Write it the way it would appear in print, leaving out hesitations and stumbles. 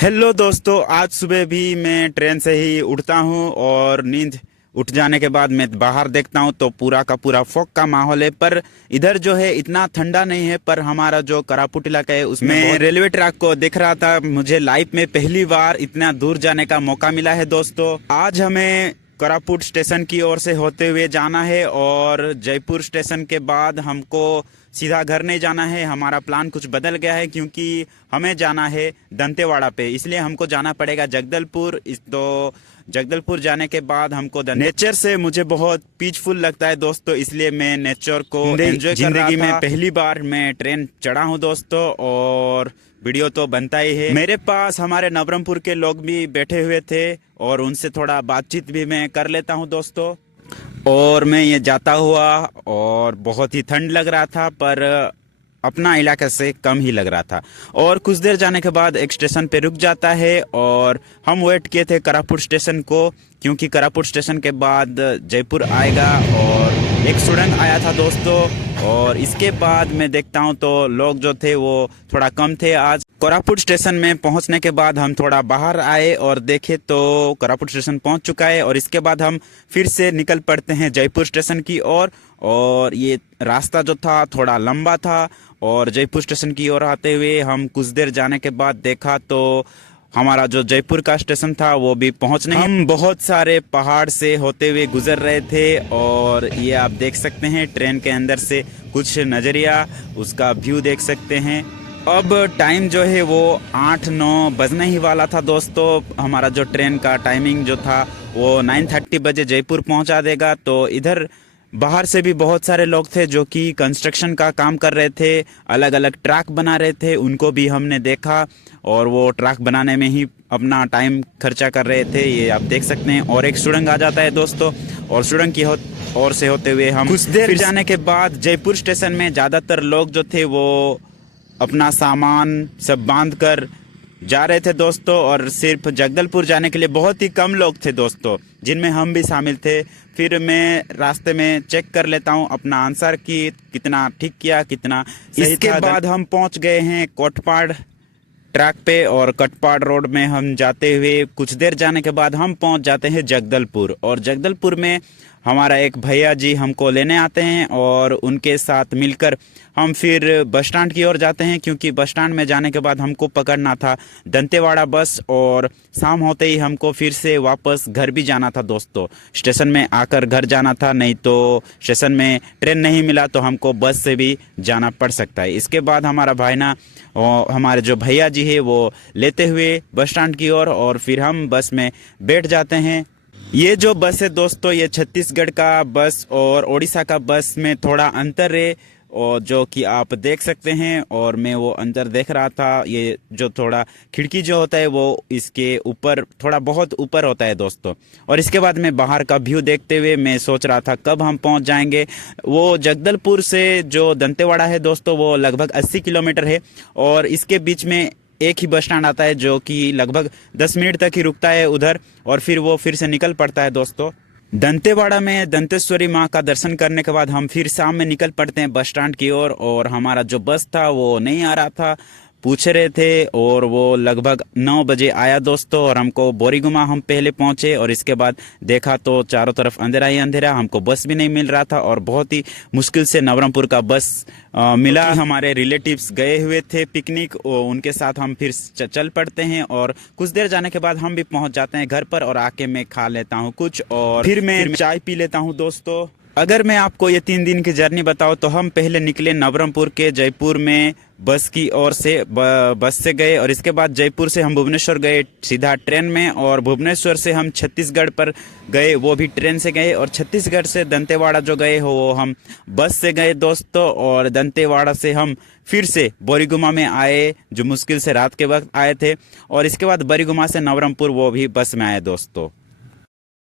Hello दोस्तों, आज सुबह भी मैं ट्रेन से ही उठता हूँ और नींद उठ जाने के बाद मैं बाहर देखता हूँ तो पूरा का पूरा फॉग का माहौल है। पर इधर जो है इतना ठंडा नहीं है। पर हमारा जो करापुट इलाका है उसमें रेलवे ट्रैक को देख रहा था। मुझे लाइफ में पहली बार इतना दूर जाने का मौका मिला है दोस्तों। आज हमें कोरापुट स्टेशन की ओर से होते हुए जाना है और जयपुर स्टेशन के बाद हमको सीधा घर नहीं जाना है। हमारा प्लान कुछ बदल गया है क्योंकि हमें जाना है दंतेवाड़ा पे, इसलिए हमको जाना पड़ेगा जगदलपुर। तो जगदलपुर जाने के बाद हमको नेचर से मुझे बहुत पीसफुल लगता है दोस्तों, इसलिए मैं नेचर को एंजॉय कर रहा था। जिंदगी में पहली बार मैं ट्रेन चढ़ा हूँ दोस्तों और वीडियो तो बनता ही है। मेरे पास हमारे नवरंगपुर के लोग भी बैठे हुए थे और उनसे थोड़ा बातचीत भी मैं कर लेता हूं दोस्तों। और मैं ये जाता हुआ और बहुत ही ठंड लग रहा था, पर अपना इलाके से कम ही लग रहा था। और कुछ देर जाने के बाद एक स्टेशन पे रुक जाता है और हम वेट किए थे करापुट स्टेशन को, क्योंकि करापुट स्टेशन के बाद जयपुर आएगा। और एक सुरंग आया था दोस्तों और इसके बाद मैं देखता हूं तो लोग जो थे वो थोड़ा कम थे। आज कोरापुट स्टेशन में पहुंचने के बाद हम थोड़ा बाहर आए और देखे तो कोरापुट स्टेशन पहुंच चुका है। और इसके बाद हम फिर से निकल पड़ते हैं जयपुर स्टेशन की ओर। और ये रास्ता जो था थोड़ा लंबा था और जयपुर स्टेशन की ओर आते हुए हम कुछ देर जाने के बाद देखा तो हमारा जो जयपुर का स्टेशन था वो भी पहुंचने। हम बहुत सारे पहाड़ से होते हुए गुजर रहे थे और ये आप देख सकते हैं ट्रेन के अंदर से कुछ नजरिया, उसका व्यू देख सकते हैं। अब टाइम जो है वो 8-9 बजने ही वाला था दोस्तों। हमारा जो ट्रेन का टाइमिंग जो था वो 9:30 बजे जयपुर पहुंचा देगा। तो इधर बाहर से भी बहुत सारे लोग थे जो कि कंस्ट्रक्शन का काम कर रहे थे, अलग अलग ट्रैक बना रहे थे, उनको भी हमने देखा और वो ट्रैक बनाने में ही अपना टाइम खर्चा कर रहे थे, ये आप देख सकते हैं। और एक सुरंग आ जाता है दोस्तों और सुरंग की ओर से होते हुए हम कुछ देर जाने के बाद जयपुर स्टेशन में ज़्यादातर लोग जो थे वो अपना सामान सब बांध कर जा रहे थे दोस्तों। और सिर्फ जगदलपुर जाने के लिए बहुत ही कम लोग थे दोस्तों, जिनमें हम भी शामिल थे। फिर मैं रास्ते में चेक कर लेता हूं अपना आंसर कि कितना ठीक किया, कितना सही था। इसके बाद हम पहुंच गए हैं कोटपाड़ ट्रैक पे और कटपाड़ रोड में हम जाते हुए कुछ देर जाने के बाद हम पहुंच जाते हैं जगदलपुर। और जगदलपुर में हमारा एक भैया जी हमको लेने आते हैं और उनके साथ मिलकर हम फिर बस स्टैंड की ओर जाते हैं, क्योंकि बस स्टैंड में जाने के बाद हमको पकड़ना था दंतेवाड़ा बस और शाम होते ही हमको फिर से वापस घर भी जाना था दोस्तों। स्टेशन में आकर घर जाना था, नहीं तो स्टेशन में ट्रेन नहीं मिला तो हमको बस से भी जाना पड़ सकता है। इसके बाद हमारा भाईना और हमारे जो भैया जी है वो लेते हुए बस स्टैंड की ओर और फिर हम बस में बैठ जाते हैं। ये जो बस है दोस्तों ये छत्तीसगढ़ का बस और उड़ीसा का बस में थोड़ा अंतर है, और जो कि आप देख सकते हैं। और मैं वो अंतर देख रहा था, ये जो थोड़ा खिड़की जो होता है वो इसके ऊपर थोड़ा बहुत ऊपर होता है दोस्तों। और इसके बाद मैं बाहर का व्यू देखते हुए मैं सोच रहा था कब हम पहुंच जाएंगे। वो जगदलपुर से जो दंतेवाड़ा है दोस्तों वो लगभग 80 किलोमीटर है और इसके बीच में एक ही बस स्टैंड आता है जो कि लगभग 10 मिनट तक ही रुकता है उधर, और फिर वो फिर से निकल पड़ता है दोस्तों। दंतेवाड़ा में दंतेश्वरी माँ का दर्शन करने के बाद हम फिर शाम में निकल पड़ते हैं बस स्टैंड की ओर। और हमारा जो बस था वो नहीं आ रहा था, पूछ रहे थे, और वो लगभग 9 बजे आया दोस्तों। और हमको बोरीगुमा हम पहले पहुंचे और इसके बाद देखा तो चारों तरफ अंधेरा ही अंधेरा, हमको बस भी नहीं मिल रहा था और बहुत ही मुश्किल से नवरंगपुर का बस मिला। हमारे रिलेटिव्स गए हुए थे पिकनिक, उनके साथ हम फिर चल पड़ते हैं और कुछ देर जाने के बाद हम भी पहुंच जाते हैं घर पर। और आके मैं खा लेता हूँ कुछ और फिर मैं चाय पी लेता हूँ दोस्तों। अगर मैं आपको ये 3 दिन की जर्नी बताऊं तो हम पहले निकले नवरंगपुर के जयपुर में बस की ओर से बस से गए, और इसके बाद जयपुर से हम भुवनेश्वर गए सीधा ट्रेन में, और भुवनेश्वर से हम छत्तीसगढ़ पर गए वो भी ट्रेन से गए, और छत्तीसगढ़ से दंतेवाड़ा जो गए हो वो हम बस से गए दोस्तों। और दंतेवाड़ा से हम फिर से बोरीगुमा में आए, जो मुश्किल से रात के वक्त आए थे, और इसके बाद बोरीगुमा से नवरंगपुर वो भी बस में आए दोस्तों।